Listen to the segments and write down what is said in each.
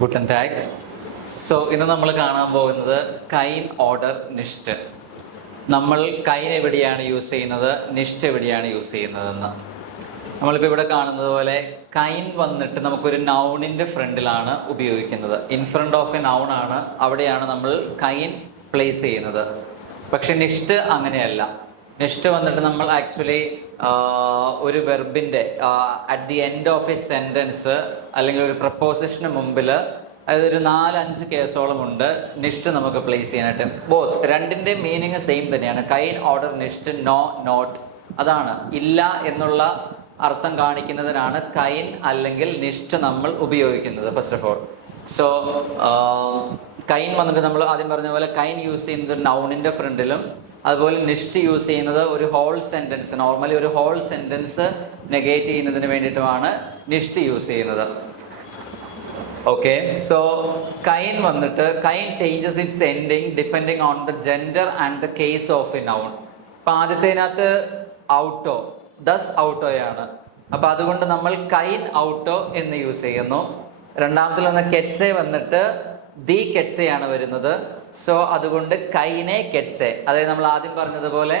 Guten tag. So ഇന്ന് നമ്മൾ കാണാൻ പോകുന്നത് കൈൻ, ഓർഡർ, നിഷ്ഠ. നമ്മൾ കൈൻ എവിടെയാണ് യൂസ് ചെയ്യുന്നത്, നിഷ്ഠ എവിടെയാണ് യൂസ് ചെയ്യുന്നതെന്ന്. നമ്മളിപ്പോൾ ഇവിടെ കാണുന്നത് പോലെ കൈൻ വന്നിട്ട് നമുക്കൊരു നൗണിൻ്റെ ഫ്രണ്ടിലാണ് ഉപയോഗിക്കുന്നത്. In front of a noun ആണ്, അവിടെയാണ് നമ്മൾ കൈൻ പ്ലേസ് ചെയ്യുന്നത്. പക്ഷെ നിഷ്ഠ അങ്ങനെയല്ല. നിഷ്ഠ വന്നിട്ട് നമ്മൾ ആക്ച്വലി ഒരു വെർബിൻ്റെ at the end of a sentence അല്ലെങ്കിൽ ഒരു പ്രപ്പോസിഷന് മുമ്പിൽ, അതായത് ഒരു 4-5 കേസോളം ഉണ്ട് നിഷ്ഠ നമുക്ക് പ്ലേസ് ചെയ്യാനായിട്ട്. ബോത്ത് രണ്ടിൻ്റെ മീനിങ് സെയിം തന്നെയാണ്. കൈൻ, ഓർഡർ, നിഷ്ഠ, നോ, നോട്ട്. അതാണ് ഇല്ല എന്നുള്ള അർത്ഥം കാണിക്കുന്നതിനാണ് കൈൻ അല്ലെങ്കിൽ നിഷ്ഠ നമ്മൾ ഉപയോഗിക്കുന്നത് first of all. So Kine വന്നിട്ട് നമ്മൾ ആദ്യം പറഞ്ഞ പോലെ കൈൻ യൂസ് ചെയ്യുന്നത് നൗണിൻ്റെ ഫ്രണ്ടിലും, അതുപോലെ നിഷ്ഠ യൂസ് ചെയ്യുന്നത് ഒരു ഹോൾ സെൻറ്റൻസ്, നോർമലി ഒരു ഹോൾ സെൻറ്റൻസ് നെഗേറ്റ് ചെയ്യുന്നതിന് വേണ്ടിയിട്ടുമാണ് നിഷ്ഠ യൂസ് ചെയ്യുന്നത്. ഓക്കെ, സോ കൈൻ വന്നിട്ട് Kine changes it's ending depending on the gender and the case of a noun. അപ്പം ആദ്യത്തേനകത്ത് ഔട്ടോ, ദസ് ഔട്ടോയാണ്. അപ്പം അതുകൊണ്ട് നമ്മൾ കൈൻ ഔട്ടോ എന്ന് യൂസ് ചെയ്യുന്നു. രണ്ടാമത്തിൽ വന്ന കെറ്റ്സെ വന്നിട്ട് ദി കെറ്റ്സെയാണ് വരുന്നത്. സോ അതുകൊണ്ട് കൈനെ കെറ്റ്സെ, അതായത് നമ്മൾ ആദ്യം പറഞ്ഞതുപോലെ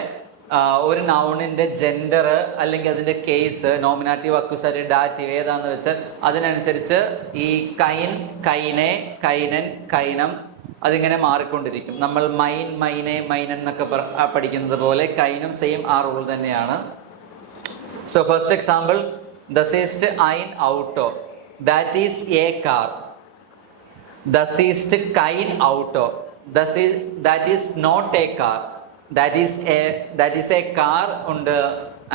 ഒരു നൗണിൻ്റെ ജെൻഡർ അല്ലെങ്കിൽ അതിൻ്റെ കേസ്, നോമിനാറ്റീവ്, അക്യൂസാറ്റീവ്, ഡാറ്റീവ് ഏതാണെന്ന് വെച്ചാൽ അതിനനുസരിച്ച് ഈ കൈൻ, കൈനെ, കൈനൻ, കൈനം അതിങ്ങനെ മാറിക്കൊണ്ടിരിക്കും. നമ്മൾ മൈൻ, മൈനെ, മൈനൻ എന്നൊക്കെ പഠിക്കുന്നത് പോലെ കൈനും സെയിം ആ റൂൾ തന്നെയാണ്. സോ ഫസ്റ്റ് എക്സാമ്പിൾ, ദസ് ഈസ്റ്റ് ഐൻ ഔട്ടോ, ദാറ്റ് ഈസ് എ കാർ. ദസ് ഈസ്റ്റ് കൈൻ ഔട്ടോ, that is not a car. that is a car ഉണ്ട്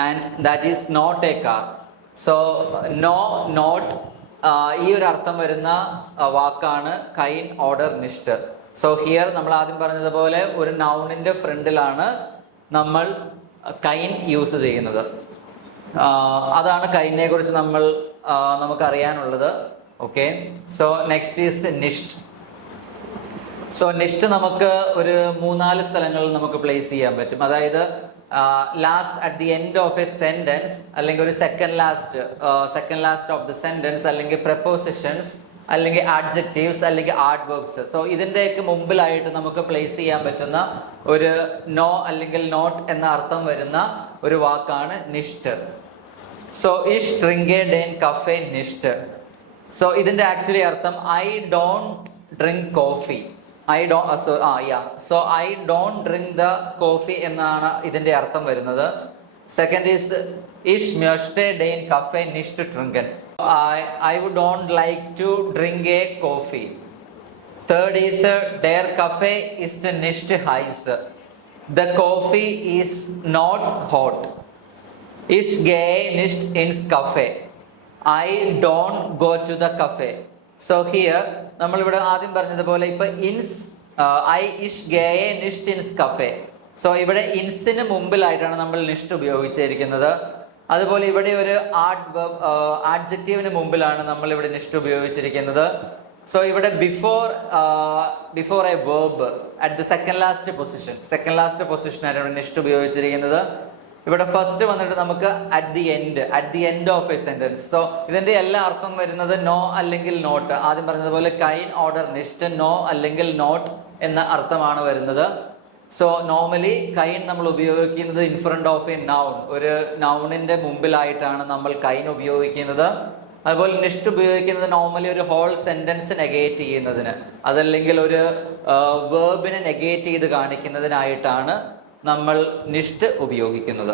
and that is not a car. so no, not ഈ ഒരു അർത്ഥം വരുന്ന വാക്കാണ് കൈൻ, ഓർഡർ, നിഷ്ഠ. സോ ഹിയർ നമ്മൾ ആദ്യം പറഞ്ഞതുപോലെ ഒരു നൗണിൻ്റെ ഫ്രണ്ടിലാണ് നമ്മൾ കൈൻ യൂസ് ചെയ്യുന്നത്. അതാണ് കൈനെ കുറിച്ച് നമുക്കറിയാനുള്ളത്. ഓക്കെ, സോ നെക്സ്റ്റ് ഈസ് നിഷ്ഠ. സോ നിഷ്ഠ നമുക്ക് ഒരു 3-4 സ്ഥലങ്ങളിൽ നമുക്ക് പ്ലേസ് ചെയ്യാൻ പറ്റും. അതായത് last at the end of a sentence, അല്ലെങ്കിൽ ഒരു second last of the sentence, അല്ലെങ്കിൽ പ്രപ്പോസിഷൻസ്, അല്ലെങ്കിൽ ആഡ്ജക്റ്റീവ്സ്, അല്ലെങ്കിൽ ആഡ്വേർബ്സ്. സോ ഇതിൻ്റെയൊക്കെ മുമ്പിലായിട്ട് നമുക്ക് പ്ലേസ് ചെയ്യാൻ പറ്റുന്ന ഒരു നോ അല്ലെങ്കിൽ നോട്ട് എന്ന അർത്ഥം വരുന്ന ഒരു വാക്കാണ് നിഷ്ഠ. സോ ഇഷ് ട്രിങ്കെ ഡേൻ കഫേ നിഷ്ഠ. സോ ഇതിൻ്റെ ആക്ച്വലി അർത്ഥം I don't drink coffee. I don't drink the coffee എന്നാണ് ഇതിന്റെ അർത്ഥം വരുന്നത്. സെക്കൻഡ് ഈസ് ഇഷ് മ്യോഷ്ടെ ഡെയിൻ കഫേ നിഷ്ഠ ട്രിങ്കൻ. I would don't like to drink a coffee. Third ഈസ് ഡെയർ കഫേ ഇസ് നിഷ്ഠ ഹൈസ്. The coffee is not hot. ഇഷ് ഗേ നിഷ്ഠ ഇൻസ് കഫേ. I don't go to the cafe. So here നമ്മളിവിടെ ആദ്യം പറഞ്ഞതുപോലെ ഇപ്പൊ ഇൻസ്, ഐ ഇഷ് ഗേയെ നിഷ്ഠ ഇൻസ് കഫേ. സോ ഇവിടെ ഇൻസിന് മുമ്പിലായിട്ടാണ് നമ്മൾ നിഷ്ഠ ഉപയോഗിച്ചിരിക്കുന്നത്. അതുപോലെ ഇവിടെ ഒരു ആഡ്ജക്റ്റീവിന് മുമ്പിലാണ് നമ്മൾ ഇവിടെ നിഷ്ഠ ഉപയോഗിച്ചിരിക്കുന്നത്. സോ ഇവിടെ before a verb at the second last പൊസിഷനാണ് ഇവിടെ നിഷ്ഠ ഉപയോഗിച്ചിരിക്കുന്നത്. ഇവിടെ ഫസ്റ്റ് വന്നിട്ട് നമുക്ക് at the end of a sentence. So ഇതിന്റെ എല്ലാ അർത്ഥം വരുന്നത് നോ അല്ലെങ്കിൽ നോട്ട്. ആദ്യം പറഞ്ഞതുപോലെ കൈൻ, ഓർഡർ, നിഷ്ഠ, നോ അല്ലെങ്കിൽ നോട്ട് എന്ന അർത്ഥമാണ് വരുന്നത്. സോ നോർമലി കൈൻ നമ്മൾ ഉപയോഗിക്കുന്നത് in front of a noun, ഒരു നൗണിന്റെ മുമ്പിലായിട്ടാണ് നമ്മൾ കൈൻ ഉപയോഗിക്കുന്നത്. അതുപോലെ നിഷ്ഠ ഉപയോഗിക്കുന്നത് നോർമലി ഒരു ഹോൾ സെന്റൻസ് നെഗേറ്റ് ചെയ്യുന്നതിന്, അതല്ലെങ്കിൽ ഒരു വേർബിനെ നെഗേറ്റ് ചെയ്ത് കാണിക്കുന്നതിനായിട്ടാണ് നമ്മൾ നിഷ്ഠ ഉപയോഗിക്കുന്നത്.